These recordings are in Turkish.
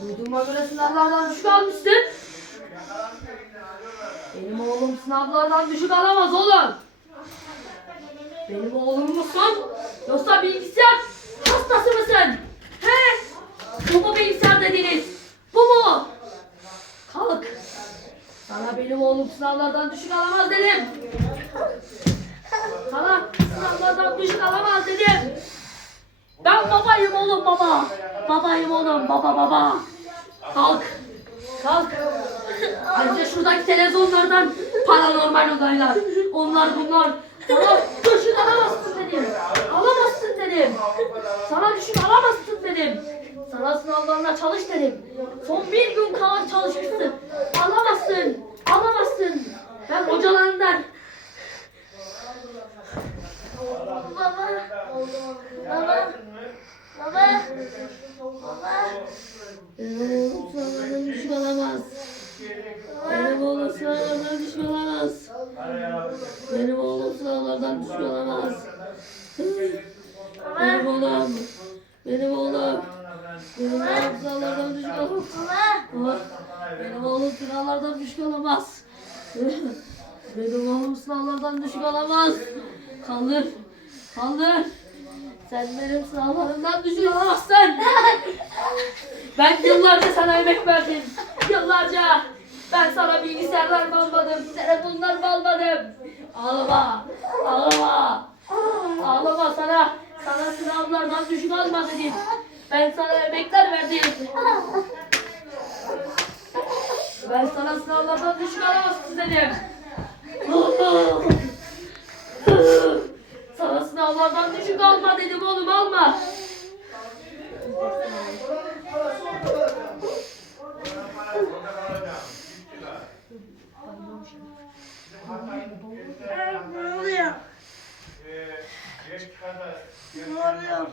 Duyduğuma göre sınavlardan düşük almışsın. Benim oğlum sınavlardan düşük alamaz oğlum. Benim oğlum musun? Yoksa bilgisayar hastası mısın? He? Bu mu bilgisayar dediniz? Bu mu? Kalk. Sana benim oğlum sınavlardan düşük alamaz dedim. Sana sınavlardan düşük alamaz dedim. Ben babayım oğlum baba. Babayım oğlum baba baba. Kalk. Kalk. Önce şuradaki televizyonlardan paranormal olaylar. Onlar bunlar. Sana düşük alamazsın dedim. Alamazsın dedim. Sana düşük alamazsın dedim. Sana sınavlarına çalış dedim. Son bir gün kala çalışırsın. Alamazsın. Alamazsın. Ben hocalarından Baba. Baba. Sınavlardan düşük alamaz. Benim oğlum düşük alamaz. Benim oğlum sınavlardan düşük alamaz. Benim oğlum. Benim oğlum. Benim oğlum sınavlardan düşük. Ama Benim oğlum sınavlardan düşük. Benim oğlum sınavlardan düşük alamaz. Kaldır. Kaldır. Sen benim sınavlarımdan düşük alamazsın. Ben yıllarca sana emek verdim. Yıllarca. Ben sana bilgisayarlar mı almadım, telefonlar mı almadım. Ağlama. Ağlama. Ağlama sana. Sana sınavlardan düşük alma dedim. Ben sana emekler verdim. Ben sana sınavlardan düşük alamazsın dedim. Sana sınavlardan düşük alma dedim oğlum alma. Ne oluyor? Ne oluyor?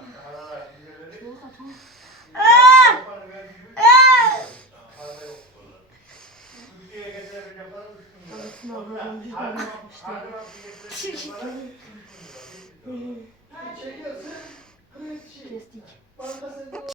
Kestik.